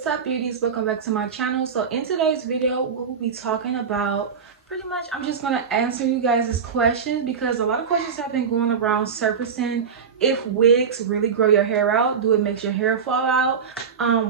What's up, beauties? Welcome back to my channel. So in today's video we'll be talking about, pretty much I'm just going to answer you guys' questions because a lot of questions have been going around surfacing. If wigs really grow your hair out, do it make your hair fall out,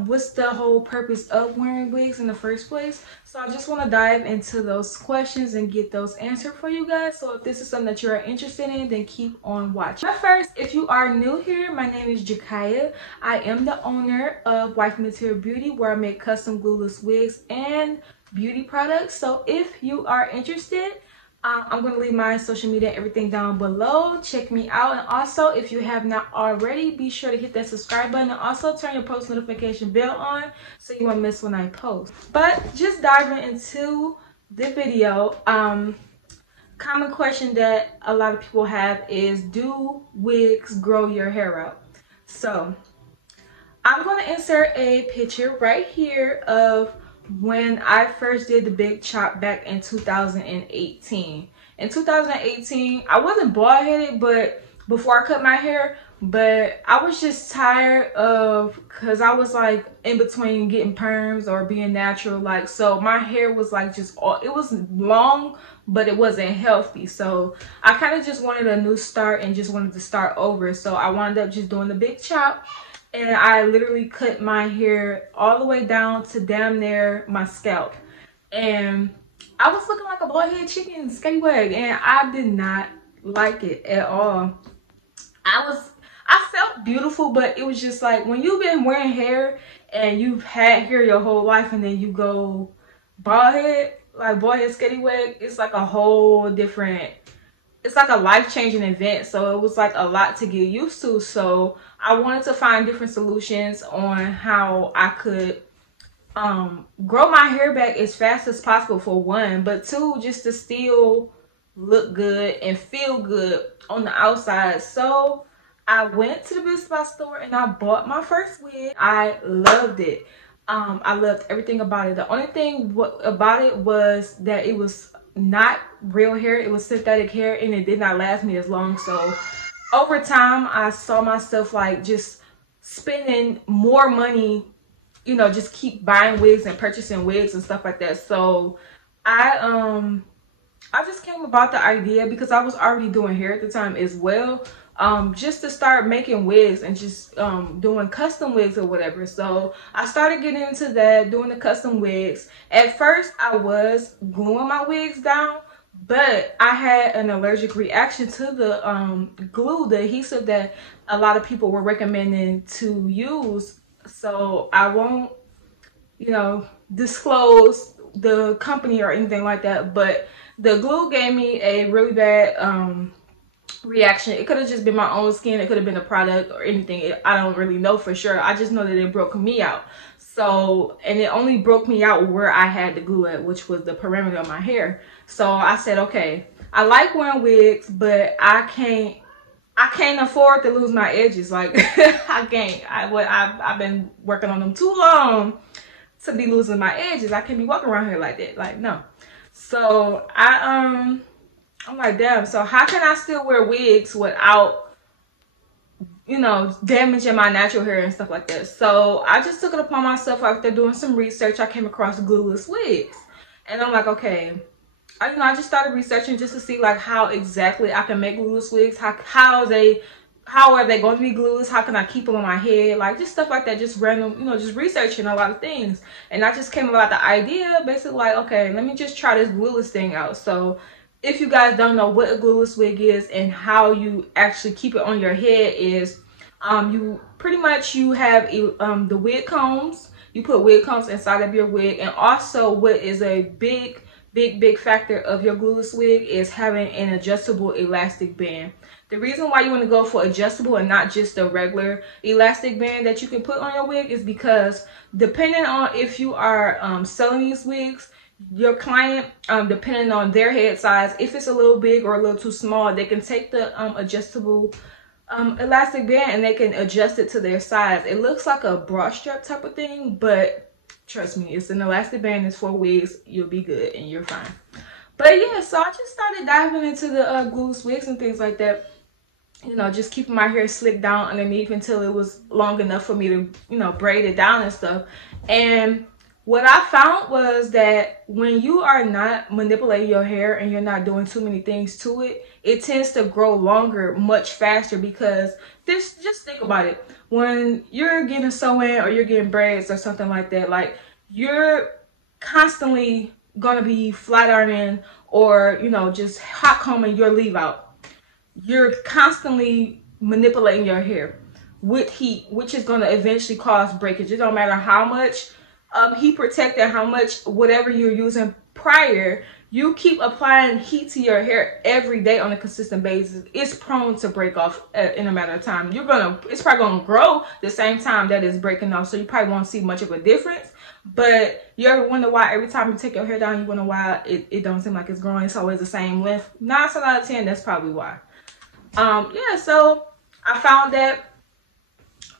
what's the whole purpose of wearing wigs in the first place? So I just want to dive into those questions and get those answered for you guys. So if this is something that you're interested in, then keep on watching. But first, if you are new here, my name is Jakaya. I am the owner of Wife Material Beauty, where I make custom glueless wigs and beauty products. So if you are interested, I'm going to leave my social media and everything down below. Check me out. And also, if you have not already, be sure to hit that subscribe button and also turn your post notification bell on so you won't miss when I post. But just diving into the video, common question that a lot of people have is, do wigs grow your hair out? So I'm going to insert a picture right here of when I first did the big chop back in 2018. In 2018, I wasn't bald headed, but before I cut my hair, but I was just tired of, because I was like in between getting perms or being natural, like, so my hair was like just all, it was long, but it wasn't healthy. So I kind of just wanted a new start and just wanted to start over. So I wound up just doing the big chop. And I literally cut my hair all the way down to damn near my scalp. And I was looking like a bald-headed chicken scallywag, and I did not like it at all. I felt beautiful, but it was just like, when you've been wearing hair and you've had hair your whole life and then you go bald head, like bald-head scallywag, it's like a whole different, it's like a life-changing event. So it was like a lot to get used to. So I wanted to find different solutions on how I could grow my hair back as fast as possible, for one, but two, just to still look good and feel good on the outside. So I went to the beauty supply store and I bought my first wig. I loved it. I loved everything about it. The only thing about it was that it was not real hair. It was synthetic hair, and it did not last me as long. So over time, I saw myself like just spending more money, you know, just keep buying wigs and purchasing wigs and stuff like that. So I just came about the idea, because I was already doing hair at the time as well, just to start making wigs and just doing custom wigs or whatever. So I started getting into that, doing the custom wigs. At first I was gluing my wigs down, but I had an allergic reaction to the glue, the adhesive that a lot of people were recommending to use. So I won't, you know, disclose the company or anything like that, but the glue gave me a really bad reaction. It could have just been my own skin, it could have been a product or anything. I don't really know for sure. I just know that it broke me out. So, and it only broke me out where I had the glue at, which was the perimeter of my hair. So I said, okay, I like wearing wigs, but I can't afford to lose my edges. Like I can't. I've been working on them too long to be losing my edges. I can't be walking around here like that. Like, no. So I'm like, damn, so how can I still wear wigs without, you know, damaging my natural hair and stuff like that? So I just took it upon myself, after doing some research. I came across glueless wigs, and I'm like, okay, I just started researching just to see like how exactly I can make glueless wigs. How are they going to be glueless? How can I keep them on my head? Like, just stuff like that, just random, you know, just researching a lot of things. And I just came about the idea, basically like, okay, let me just try this glueless thing out. So if you guys don't know what a glueless wig is and how you actually keep it on your head is, you pretty much, you have the wig combs. You put wig combs inside of your wig. And also, what is a big factor of your glueless wig is having an adjustable elastic band. The reason why you want to go for adjustable and not just a regular elastic band that you can put on your wig is because, depending on if you are selling these wigs, your client, depending on their head size, if it's a little big or a little too small, they can take the adjustable elastic band and they can adjust it to their size. It looks like a bra strap type of thing, but trust me, it's an elastic band. It's for wigs. You'll be good and you're fine. But yeah, so I just started diving into the glueless wigs and things like that. you know, just keeping my hair slicked down underneath until it was long enough for me to, you know, braid it down and stuff. And what I found was that when you are not manipulating your hair and you're not doing too many things to it, it tends to grow longer much faster, because this, just think about it. When you're getting sew-in or you're getting braids or something like that, like, you're constantly gonna be flat ironing or, you know, just hot combing your leave out. You're constantly manipulating your hair with heat, which is going to eventually cause breakage. It don't matter how much heat protector, how much whatever you're using prior, you keep applying heat to your hair every day on a consistent basis, it's prone to break off in a matter of time. It's probably gonna grow the same time that it's breaking off, so you probably won't see much of a difference. But you ever wonder why every time you take your hair down, you wonder why it don't seem like it's growing? It's always the same length. 9 out of 10, that's probably why. Yeah, so I found that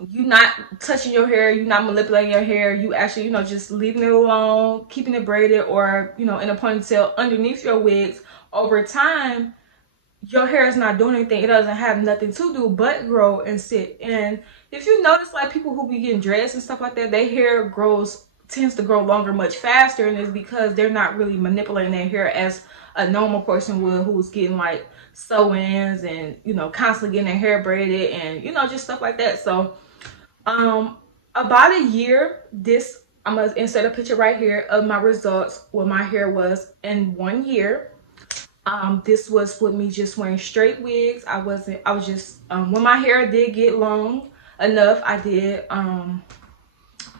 you not touching your hair, you not manipulating your hair, you actually, you know, just leaving it alone, keeping it braided, or, you know, in a ponytail underneath your wigs, over time, your hair is not doing anything. It doesn't have nothing to do but grow and sit. And if you notice, like, people who be getting dreads and stuff like that, their hair tends to grow longer much faster, and it's because they're not really manipulating their hair as a normal person would, who's getting like sew-ins and, you know, constantly getting their hair braided and, you know, just stuff like that. So about a year, I'm gonna insert a picture right here of my results, what my hair was in 1 year. This was with me just wearing straight wigs. I was just when my hair did get long enough, I did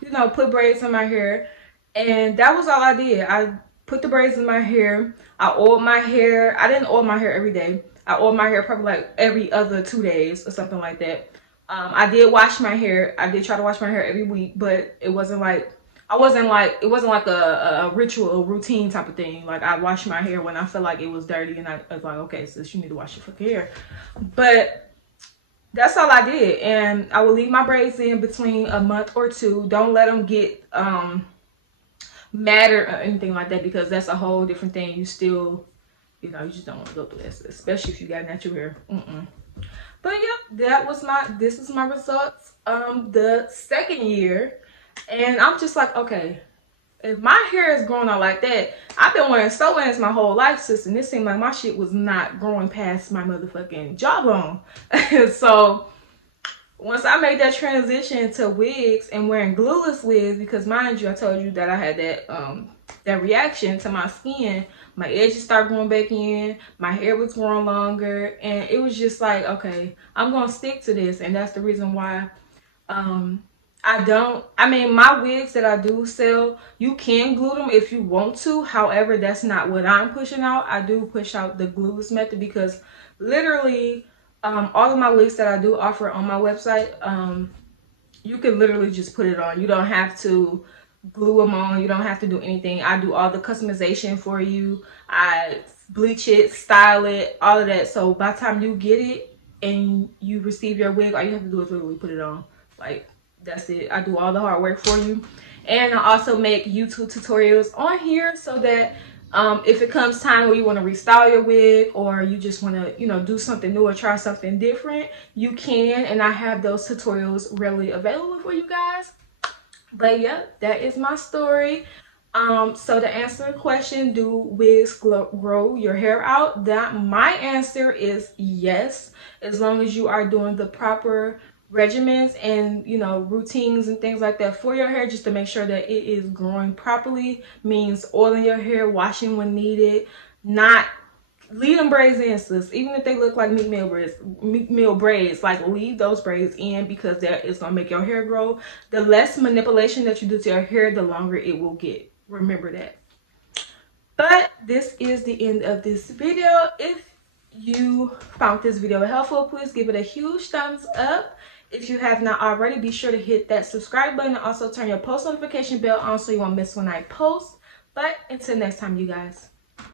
you know, put braids in my hair, and that was all I did. I put the braids in my hair. I oiled my hair. I didn't oil my hair every day. I oiled my hair probably like every other 2 days or something like that. I did wash my hair. I did try to wash my hair every week, but it wasn't like a ritual or routine type of thing. Like, I washed my hair when I felt like it was dirty, and I was like, okay, sis, you need to wash your fucking hair. But that's all I did. And I would leave my braids in between a month or 2. Don't let them get mad or anything like that, because that's a whole different thing. You still, you know, you just don't want to go through this, especially if you got natural hair. But yeah, this is my results the 2nd year. And I'm just like, okay, if my hair is growing out like that, I've been wearing sew-ins my whole life, sis, and it seemed like my shit was not growing past my motherfucking jawbone. So once I made that transition to wigs and wearing glueless wigs, because mind you, I told you that I had that reaction to my skin, my edges started growing back in, my hair was growing longer, and it was just like, okay, I'm gonna stick to this. And that's the reason why my wigs that I do sell, you can glue them if you want to. However, that's not what I'm pushing out. I do push out the glueless method, because literally all of my wigs that I do offer on my website, you can literally just put it on. You don't have to glue them on. You don't have to do anything. I do all the customization for you. I bleach it, style it, all of that. So by the time you get it and you receive your wig, all you have to do is literally put it on. Like, that's it. I do all the hard work for you. And I also make YouTube tutorials on here, so that if it comes time where you want to restyle your wig, or you just want to, you know, do something new or try something different, you can. And I have those tutorials readily available for you guys. But yeah, that is my story. So to answer the question, do wigs grow your hair out? My answer is yes, as long as you are doing the proper regimens and, you know, routines and things like that for your hair, just to make sure that it is growing properly. Means oiling your hair, washing when needed, not leave them braids in, sis. Even if they look like meal braids, like, leave those braids in, because that is gonna make your hair grow. The less manipulation that you do to your hair, the longer it will get. Remember that. But this is the end of this video. If you found this video helpful, please give it a huge thumbs up. If you have not already, be sure to hit that subscribe button, and also turn your post notification bell on so you won't miss when I post. But until next time, you guys.